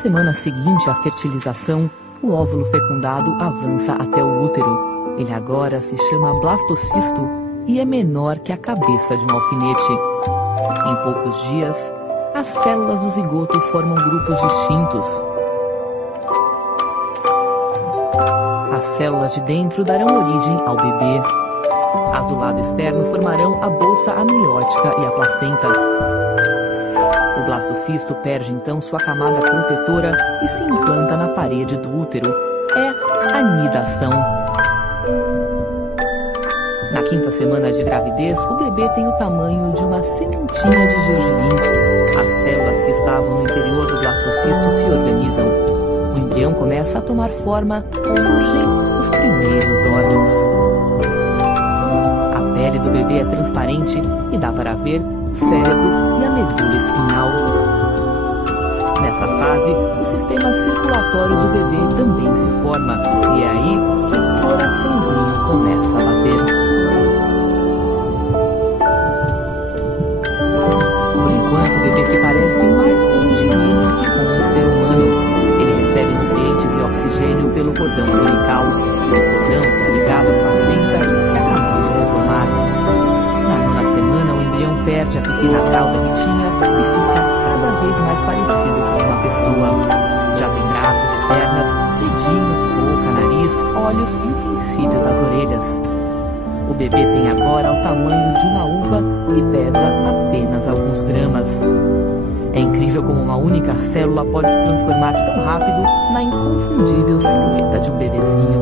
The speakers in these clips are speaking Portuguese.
semana seguinte à fertilização, o óvulo fecundado avança até o útero. Ele agora se chama blastocisto e é menor que a cabeça de um alfinete. Em poucos dias, as células do zigoto formam grupos distintos. As células de dentro darão origem ao bebê. As do lado externo formarão a bolsa amniótica e a placenta. O blastocisto perde então sua camada protetora e se implanta na parede do útero. É a nidação. Na quinta semana de gravidez, o bebê tem o tamanho de uma sementinha de gergelim. As células que estavam no interior do blastocisto se organizam. O embrião começa a tomar forma, surgem os primeiros órgãos. A pele do bebê é transparente e dá para ver o cérebro e a medula espinhal. Nessa fase, o sistema circulatório do bebê também se forma e é aí que o coraçãozinho começa a bater. Por enquanto, o bebê se parece mais com um girino que com um ser humano. Ele recebe nutrientes e oxigênio pelo cordão umbilical. O cordão está ligado à placenta que acabou de se formar. Na nona semana, o embrião perde a pequena cauda que tinha e fica cada vez mais parecido com uma pessoa. Já tem braços e pernas, dedinhos, boca, nariz, olhos e o princípio das orelhas. O bebê tem agora o tamanho de uma uva e pesa apenas alguns gramas. É incrível como uma única célula pode se transformar tão rápido na inconfundível silhueta de um bebezinho.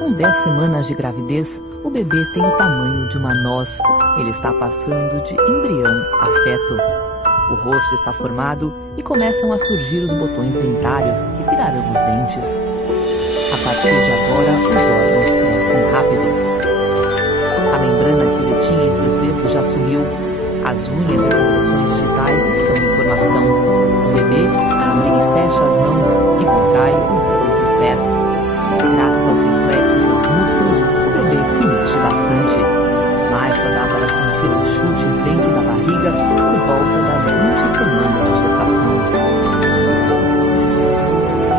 Com 10 semanas de gravidez, o bebê tem o tamanho de uma noz. Ele está passando de embrião a feto. O rosto está formado e começam a surgir os botões dentários que virarão os dentes. A partir de agora, os órgãos crescem rápido. A membrana que ele tinha entre os dedos já sumiu. As unhas e as impressões digitais estão em formação. O bebê abre e fecha as mãos e contrai os dedos dos pés. Graças aos reflexos dos músculos, o bebê se mexe bastante. Mas só dá para sentir os chutes dentro da barriga por volta das 20 semanas de gestação.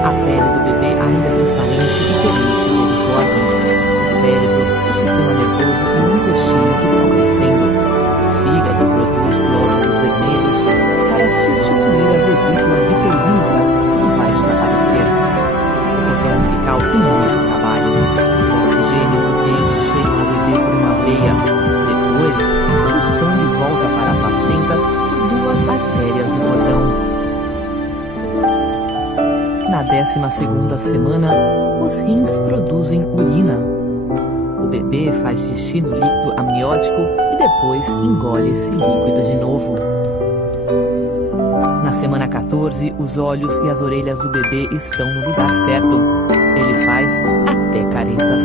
A pele do bebê ainda é transparente e permite ver os órgãos. O cérebro, o sistema nervoso e o intestino estão crescendo. O fígado produz glóbulos vermelhos para substituir a vesícula vitelínica que vai desaparecer. O cordão umbilical tem muito trabalho. O oxigênio e os nutrientes chegam ao bebê por uma veia. Depois, o sangue volta para a placenta por duas artérias do cordão. Na 12ª semana, os rins produzem urina. O bebê faz xixi no líquido amniótico e depois engole esse líquido de novo. Na semana 14, os olhos e as orelhas do bebê estão no lugar certo. Ele faz até caretas.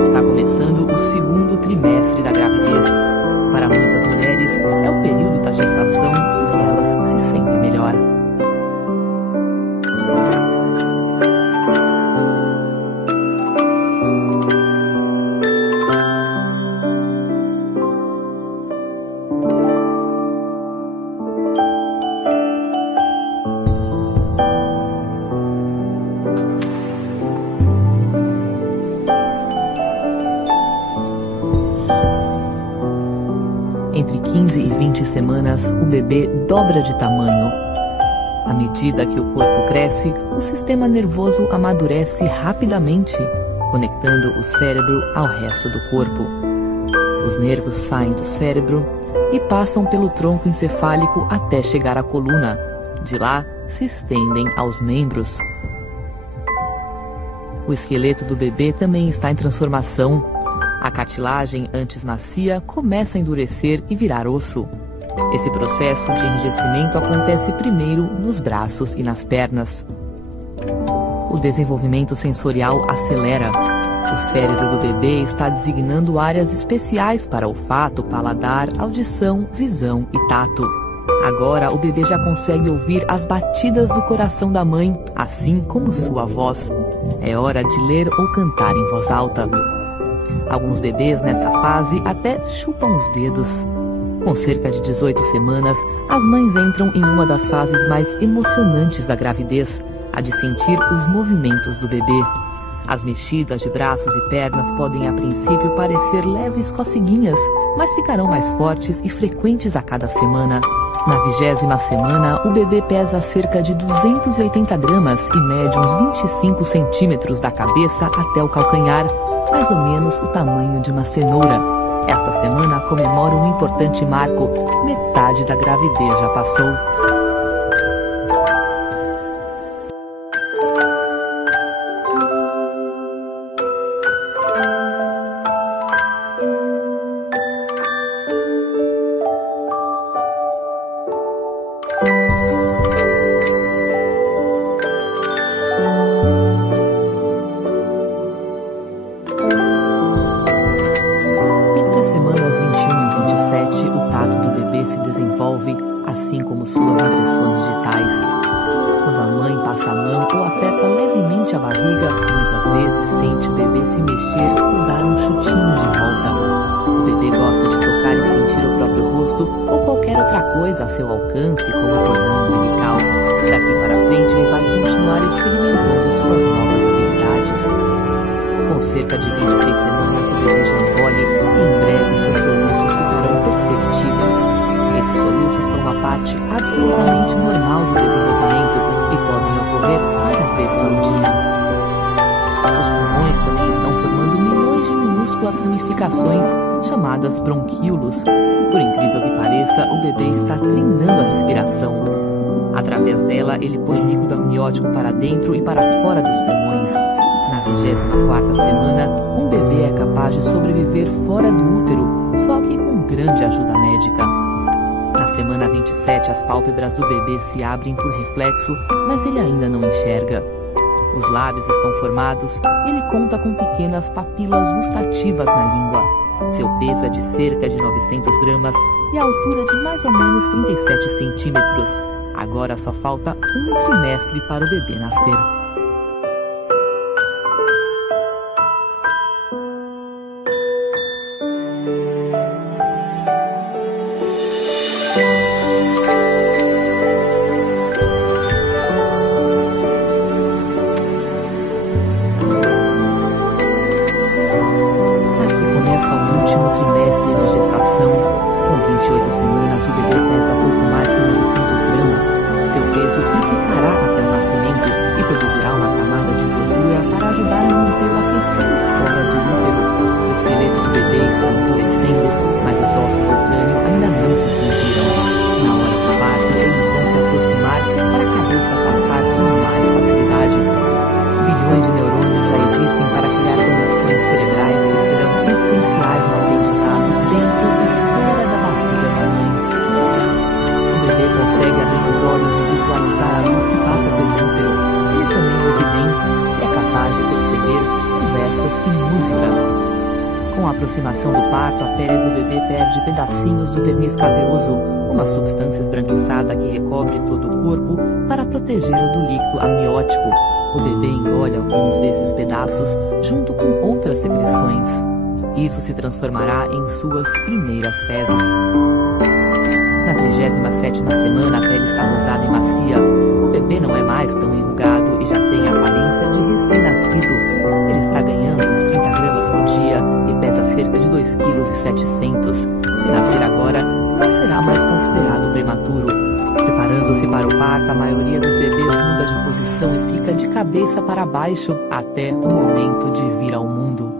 Está começando o segundo trimestre da gravidez. Para muitas mulheres, é o período da gestação em que elas se sentem melhor. Entre 15 e 20 semanas, o bebê dobra de tamanho. À medida que o corpo cresce, o sistema nervoso amadurece rapidamente, conectando o cérebro ao resto do corpo. Os nervos saem do cérebro e passam pelo tronco encefálico até chegar à coluna. De lá, se estendem aos membros. O esqueleto do bebê também está em transformação. A cartilagem, antes macia, começa a endurecer e virar osso. Esse processo de enrijecimento acontece primeiro nos braços e nas pernas. O desenvolvimento sensorial acelera. O cérebro do bebê está designando áreas especiais para olfato, paladar, audição, visão e tato. Agora o bebê já consegue ouvir as batidas do coração da mãe, assim como sua voz. É hora de ler ou cantar em voz alta. Alguns bebês nessa fase até chupam os dedos. Com cerca de 18 semanas, as mães entram em uma das fases mais emocionantes da gravidez, a de sentir os movimentos do bebê. As mexidas de braços e pernas podem a princípio parecer leves coceguinhas, mas ficarão mais fortes e frequentes a cada semana. Na 20ª semana, o bebê pesa cerca de 280 gramas e mede uns 25 centímetros da cabeça até o calcanhar, mais ou menos o tamanho de uma cenoura. Esta semana comemora um importante marco: metade da gravidez já passou. Semanas 21 e 27, o tato do bebê se desenvolve, assim como suas impressões digitais. Quando a mãe passa a mão ou aperta levemente a barriga, muitas vezes sente o bebê se mexer ou dar um chutinho de volta. O bebê gosta de tocar e sentir o próprio rosto ou qualquer outra coisa a seu alcance, como o cordão umbilical. Daqui para frente ele vai continuar experimentando suas novas habilidades. Com cerca de 23 semanas, o bebê já engole e em breve seus soluços ficarão perceptíveis. Esses soluços são uma parte absolutamente normal do desenvolvimento e podem ocorrer várias vezes ao dia. Os pulmões também estão formando milhões de minúsculas ramificações chamadas bronquíolos. Por incrível que pareça, o bebê está treinando a respiração. Através dela, ele põe líquido amniótico para dentro e para fora dos pulmões. Na 24ª semana, um bebê é capaz de sobreviver fora do útero, só que com grande ajuda médica. Na semana 27, as pálpebras do bebê se abrem por reflexo, mas ele ainda não enxerga. Os lábios estão formados e ele conta com pequenas papilas gustativas na língua. Seu peso é de cerca de 900 gramas e a altura de mais ou menos 37 centímetros. Agora só falta um trimestre para o bebê nascer. Último trimestre de gestação. Com 28 semanas, o bebê pesa pouco mais que 900 gramas. Seu peso triplicará até o nascimento e produzirá uma camada de gordura para ajudar a mantê-lo aquecido fora do útero. O esqueleto do bebê está endurecendo, mas os ossos do crânio ainda não se fundiram. Na hora do parto, eles vão se aproximar para a cabeça passar com mais facilidade. Bilhões de neurônios já existem para criar conexões cerebrais que serão essenciais no aprendizado dentro e fora da barriga da mãe. O bebê consegue abrir os olhos e visualizar a luz que passa pelo útero. Ele também ouve bem e é capaz de perceber conversas e música. Com a aproximação do parto, a pele do bebê perde pedacinhos do verniz caseoso, uma substância esbranquiçada que recobre todo o corpo para protegê-lo do líquido amniótico. O bebê engole alguns desses pedaços junto com outras secreções. Isso se transformará em suas primeiras fezes. Na 37ª semana, a pele está rosada e macia. O bebê não é mais tão enrugado e já tem a aparência de recém-nascido. Ele está ganhando uns 30 gramas por dia e pesa cerca de 2,7 kg. Se nascer agora, não será mais considerado prematuro. Preparando-se para o parto, a maioria dos bebês muda de posição e fica de cabeça para baixo até o momento de vir ao mundo.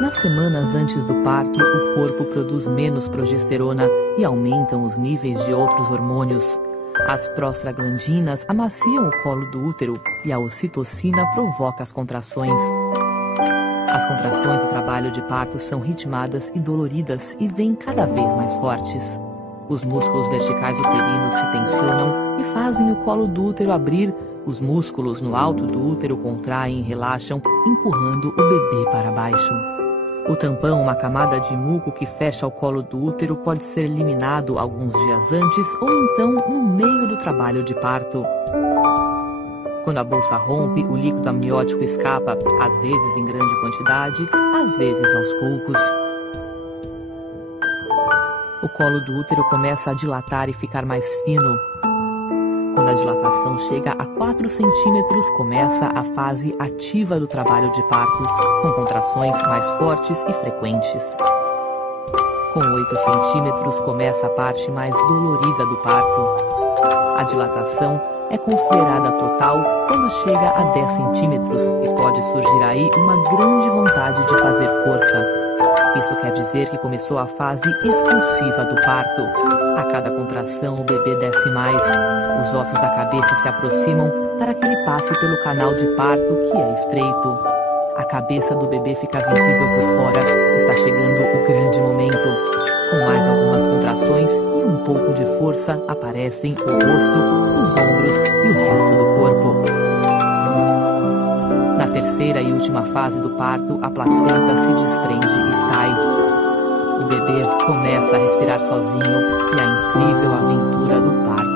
Nas semanas semanas antes do parto, o corpo produz menos progesterona e aumentam os níveis de outros hormônios. As prostaglandinas amaciam o colo do útero e a ocitocina provoca as contrações. As contrações do trabalho de parto são ritmadas e doloridas e vêm cada vez mais fortes. Os músculos verticais uterinos se tensionam e fazem o colo do útero abrir. Os músculos no alto do útero contraem e relaxam, empurrando o bebê para baixo. O tampão, uma camada de muco que fecha o colo do útero, pode ser eliminado alguns dias antes ou então no meio do trabalho de parto. Quando a bolsa rompe, o líquido amniótico escapa, às vezes em grande quantidade, às vezes aos poucos. O colo do útero começa a dilatar e ficar mais fino. Quando a dilatação chega a 4 centímetros, começa a fase ativa do trabalho de parto, com contrações mais fortes e frequentes. Com 8 centímetros, começa a parte mais dolorida do parto. A dilatação é considerada total quando chega a 10 centímetros e pode surgir aí uma grande vontade de fazer força. Isso quer dizer que começou a fase expulsiva do parto. A cada contração, o bebê desce mais. Os ossos da cabeça se aproximam para que ele passe pelo canal de parto, que é estreito. A cabeça do bebê fica visível por fora. Está chegando o grande momento. Com mais algumas contrações e um pouco de força, aparecem o rosto, os ombros e o resto do corpo. Na terceira e última fase do parto, a placenta se desprende e sai. O bebê começa a respirar sozinho e a incrível aventura do parto